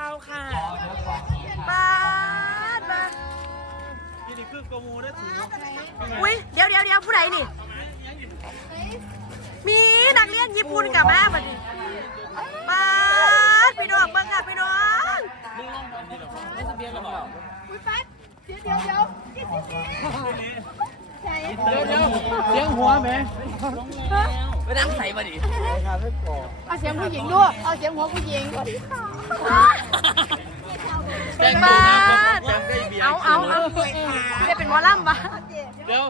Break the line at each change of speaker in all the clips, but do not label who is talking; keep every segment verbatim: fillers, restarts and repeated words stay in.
าค่ะ
ป้าดมา
นี่นี่คือกมูได้ถูก
อุ้ยเดี๋ยวเดี๋ยวเดี๋ยวผู้ใดนี่มีนักเรียนญี่ปุ่นกลับมาบัดนี้ป้าดพี่น้องเบิ่งค่ะพี่น้อง
มึงลองก่อนดีหรอไม่จะเบียร์กันหรอ
อุ้ยปั๊ดเดี๋ยวเดี๋ยวเดี๋ยวเดี๋ยว
เดี๋ยวเดี๋ยวเสียงหัวไหมไปนั่งใส่มาดิ
เอาเสียงผู้หญิงด้วยเอาเสียงหัวผู้หญิง
ป้าดเอาเอาเอาจะเป็นหมอลำปะ
เดี๋ยว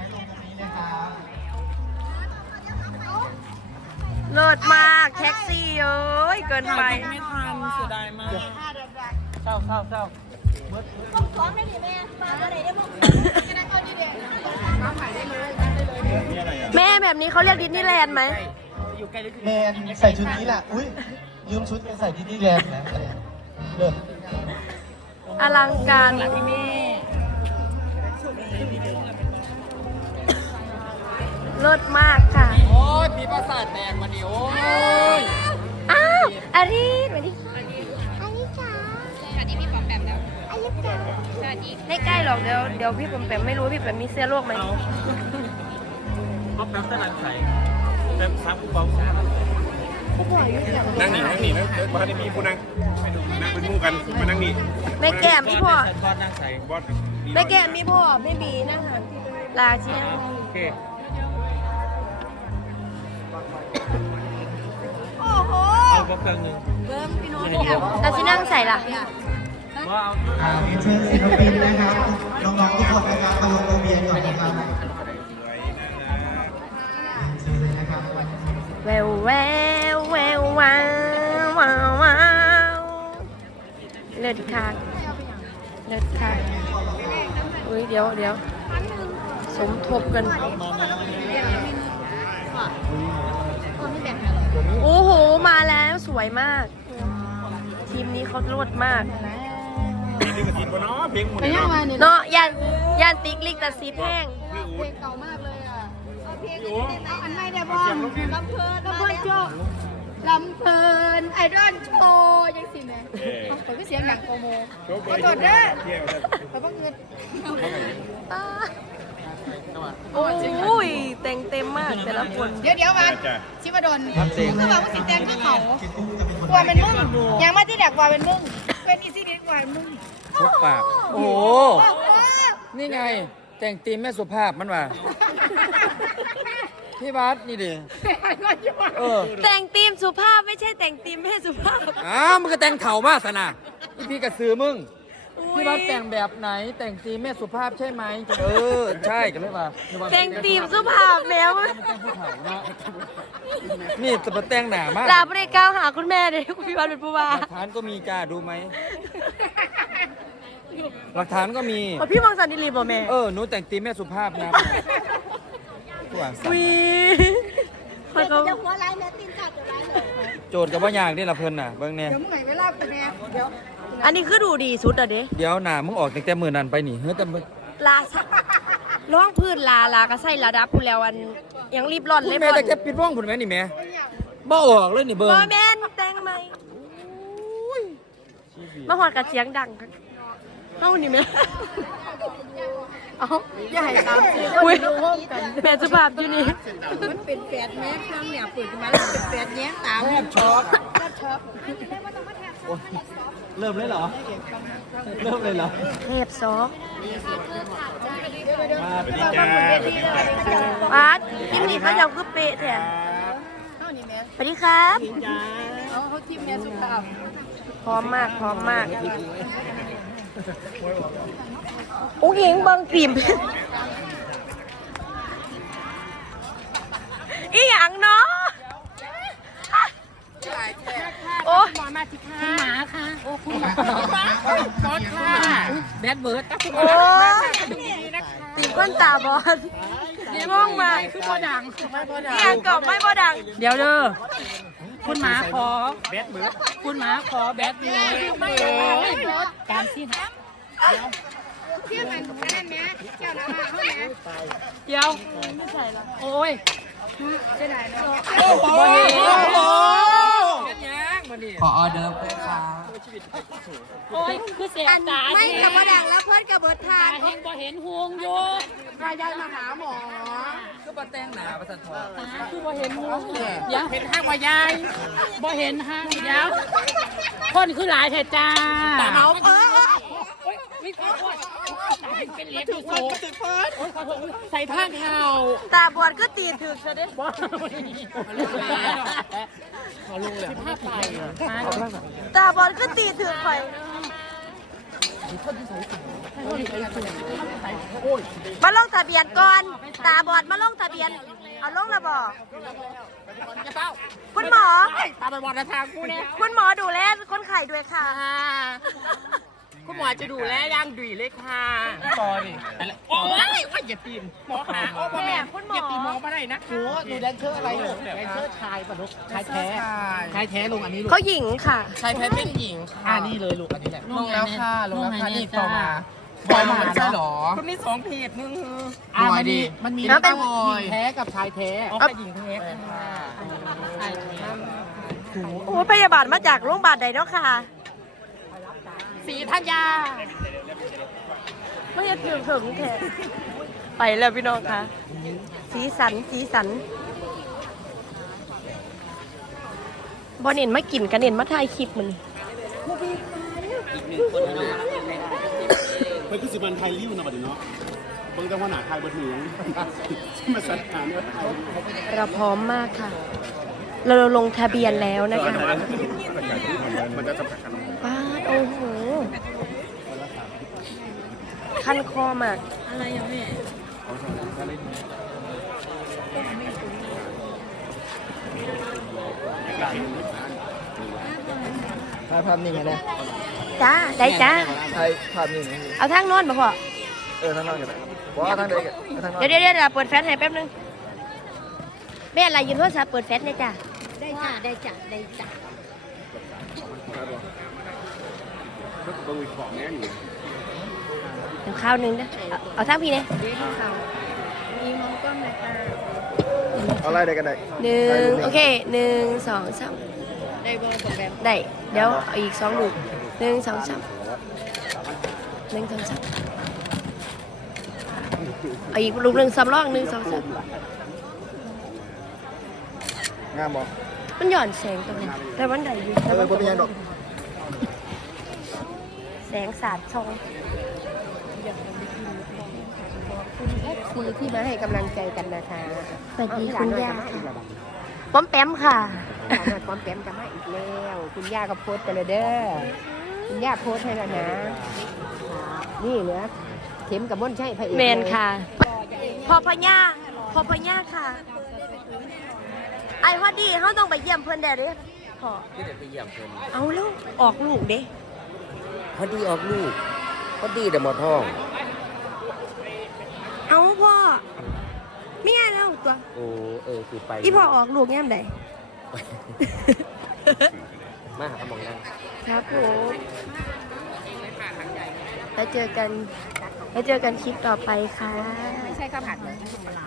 เลิศมากแท็กซี่เอ้ยเกินไป
ไม่ทันเสียดายมากเศร้าเศร้าเศร้า
ต้องซ้อมได้ดิแม่มาอะไรได้บ้างจะได้เอาดีเด็ดมาใหม่ได้เลย
แม่แบบนี้เขาเรียกดิสนีย์แลนด์ไหม
แมนใส่ชุดนี้แหละอุ้ยยืมชุดไปใส่ดิสนีย์แลนด์นะเลิศ
อลังการพี่แม่เลิศมากค่ะ
โอ้ยมีประสาทแตกมาดิโอ้ย
อ้าวอารีสวัสดี
อันนี้จ้าสวัสดีพี่ปอมแปมแล้วอันนี้จ้าสวัสดี
ไม่ใกล้หรอกเดี๋ยวเดี๋ยวพี่ผมแปมไม่รู้พี่แปมมีเสื้อโรคไหม
เขาแป๊บตะนันใส่แป๊บซับกูเบานั่งหนีนั่งหนีนะบ้านนี้มีผู้นั่งนั่งเป็นมู่กันมานั่งนี่
ไม่แก้มพี่พ่อ
นั่งใส่บอส
ไม่แก้มพี่พ่อไม่บีนั่งหันลาชินั่ง
โอเค
โอ้โห
เอาก็เกินหนึ่ง
เบิ้มพี่น้อง
ลาชินั่งใส่ละ
ว่าเอา
อ่าเชิญศิลปินนะครับน้องๆทุกคนนะครับมาลงทะเบียนก่อนนะครับเชิญเลยนะครับ
แววแววแววว้าวว้าวว้าวเลิศค่ะเลิศค่ะอุ้ยเดี๋ยวเดี๋ยวสมทบกันโอ้โหมาแล้วสวยมากทีมนี้เขาโลดมากเนาะยันยันติ๊กลิกแต่สีแพง
เพลงเก่ามากเลยอ่ะเอาเพลงอันไหนได้บ้างลำเพลินลำเพลินโจลำเพลินไอดอลโชว์ยังสิแม่ผมก็เสียงหนังโกโมขอโทษเด้อขอบังเงิน
โอ้ยแต่งเต็มมากแต่ละคน
เดี๋ยวเดี๋ยวมาชิวดลก็บอกว่าสิแต่งก็เขากลัวเป็นมึงยังมาที่ดักกลัวเป็นมึงเป็นอีซี่ดีกว่ามึง
ทุกปากโอ้นี่ไงแต่งตีมแม่สุภาพมันว่าพี่บัสนี่ดิ
เออแต่งตีมสุภาพไม่ใช่แต่งตีมแม่สุภาพ
อ้าวมันก็แต่งเข่ามากสนะพี่พี่กระสือมึงพี่บัสแต่งแบบไหนแต่งตีมแม่สุภาพใช่ไหมเออใช่กันเลยว่า
แต่งตีมสุภาพแมว
นี่จะมาแต่งหนามาก
ลาบริก้าวหาคุณแม่เลยพี่บัสเป็นผู้ว่า
หลักฐานก็มีจ้าดูไหมหลักฐานก็มี
พี่มองสันนิลีบ่แม่
เออหนูแต่งตีมแม่สุภาพนะ
วี
เขาจะหัวไล่แม่ตีนจัดจะไล่เลย
โจทย์กับว่าอย่างนี่ละเพิ่นน่ะเบิ่งเนี่ย
เดี๋ยวมึงไหนไม่รอบกันแน่เดี๋ยว
อันนี้คือดูดีสุดอ่ะเด้
เดี๋ยวหน่ามึงออกตั้งแต่มื้อนั้นไปนี่เฮ้ยแต่
ลาร้องพื้นลาลากระใส่ระดับพูแล้วอันยังรีบร้อนเลย
แม่แต่จะปิดว่องพุ่นแม่นี่แม่บ่ออกเลยนี่เบิ่ง
บ่แม่นแต่งใหม่มาหอดกับเสียงดังเฮานี่แม่เอาอย่าให้ตามอุ้ยแม่สุภาพอยู่นี่
มันเป็นแปดแม่ข้างเนี่ยเปิดขึ้นมาแล้วเป็นแปดแย้ตาม
แทบช็อก
ช็อก
เริ่มเลยเหรอเริ่มเลยเหรอ
เทพซอก
มาเป็นจ้า
วัดทีมนี้เขาจะคือเป๊ะแท้สวัสดีครับ
เขาทีมแม่สุภาพ
พร้อมมากพร้อมมากอุ้งอิงบังกลิ่มอีหยังเนาะโอ้
หมอมาสิค่ะคุณหมาค่ะโอ้คุณหมาบอสค่ะแบดเบิร์ดตั้งคุณหมา
ตีก้นตาบอลง่วงมา
คือบ่ดัง
อีหยังเก่าไม่บ่ดัง
เดี๋ยวเด้อคุณหมาขอแบดเบิร์ดคุณหมาขอแบดเบิร์ดการสิ้นเที่ยวมันนั่นนะเที่ยวน้ำมาเข้าไหนเที่ยวไม่ใช่หรอโอ้ยจะได้เนาะโอ้โห
ขอออเดอร์ด้วยครับ
โอ้ยคือเสียตา
ไม่กับบ่ดังแล้วเพิ่นกับเบิดทา
ตาน เฮงบ่เห็นห่วงอยู่
พายายมาหาหมอ
ก็มาแต่งหนาประสันทอง
ตาคือบ่เห็นห่วงเดี๋ยวเห็นห้างว่ายายบ่เห็นห้างเดี๋ยวคนคือหลายแท้จ้า
เอาเออ
โอ้ยวิขอโทษตาเห็นเป็นเล็กดูโซ่โอ้ยขอโทษใส่ผ้าขาว
ตาบอดก็ตีถึกซะเด้
บ่เขาลงเลยผ้าไป
ตาบอดก็ตีถึกข่อยมาลงทะเบียนก่อนตาบอดมาลงทะเบียนเอาลงระบอกคุณหมอ
ตาบอดนะทางกูเนี่ย
คุณหมอดูแลคนไข้ด้วยค่ะ
คุณหมอจะดูแลย่างดุยเลยค่ะปอดิโอ้ยว่าอย่าตีนหมอขาโอ้พ่อแม่คุณหมออย่าตีหมอมาได้นะ
โอ้ดูแดนเซอร์อะไรลูกแดนเซอร์ชายปะลูกชายแท้ชายแท้ลงอันนี้ลูก
เขาหญิงค่ะ
ชายแพทย์เป็นหญิง
อ่านี่เลยลูกอันนี้แหละ
ลงแล้วค่ะลงแล้วค่ะนี่ต่อมา
บอยมาใช่หรอ
คุณมีสองเพจนึง
อ่ามันมีมันมี
แล้วเป็น
หญิงแท้กับชายแท้
อ๋อเป็นหญิงเพจชายแท้
โอ้พยาบาลมาจากโรงพยาบาลใดเนาะค่ะ
สีธัญญา
ไม่อยากถึงถึงแท้ไปแล้วพี่น้องค่ะ สีสันสีสันบอเน่นมากินกันเน่นมาถ่ายคลิปมัน
มันคือสิบันไทยริ้วนะบัดนี้เนาะเบิ่งแต่ว่าหน้าไทยบ่ถึงมาสัตว์หาเนื้อไทย
เราพร้อมมากค่ะ เราลงทะเบียนแล้วนะคะ
มันจะจำกัดการลง
ป้าดโอ้โหคันคอมาก
อะไรอย่างนี้
ถ่ายภาพนิ่งไงเนี่ย
จ้าได้จ้า
ถ่ายภาพนิ่ง
เอาทางนอนมาพอ
เออทางนอกกันว่าทางใดกันทางนอก
เดี๋ยวเดี๋ยวเดี๋ยวเปิดแฟลชให้แป๊บนึงแม่อะไรยืนโทรศัพท์เปิดแฟลชเลยจ้า
ได้จ้ะได้จ้ะได้จ้ะ
เบิ่งวิเคราะห์แน่อยู่
เดี๋ยวข้าวหนึงนะเอาเอาทางพี่เนี่ย
มีมองกล้องเลยค่ะ
เอาอะไรได้กันได้
หนึ่งโอเคหนึ่งสองสาม
ได้เบอร์ของแบบ
ได้เดี๋ยวเอาอีกสองลูกหนึ่งสองสามหนึ่งสองสามเอาอีกลูกหนึ่งสำรองหนึ่งสองสาม
งามบ่
มันหย่อนแสงตรงนี้แต่วันใดอยู่
เออบ่เป็นหยังดอก
แสงสาดช่องคือที่มาให้กำลังใจกันนะคะสวัสดีคุณย่าค่ะป้อมแปมค่ะ
ป้อมแปมจะมาอีกแล้ว คุณย่าก็โพสต์กันเลยเด้อคุณย่าโพสต์ให้แล้วนะ นี่เหลือเข็มกับม่อนใช่พระเอก
เมนค่ะ พอพญาพอพญาค่ะ ไอ้พอดีเขาต้องไปเยี่ยมเพื่อนเด้อเด้อพอ
ที่เด็กไปเยี่ยมเพิ่น
เอาลูกออกลูกเด้
พอดีออกลูกพอดีแต่หมดท้อง
เอาพ่อไม่ไงแล้วตัว
โอ้เออคือไป
อีพ่อออกลูกแง่มใด
มาหาหมองนั่ง
ครับผมแล้วเจอกันแล้วเจอกันคลิปต่อไปค่ะ
ไม่ใช่ข้าวผัดเลย
ค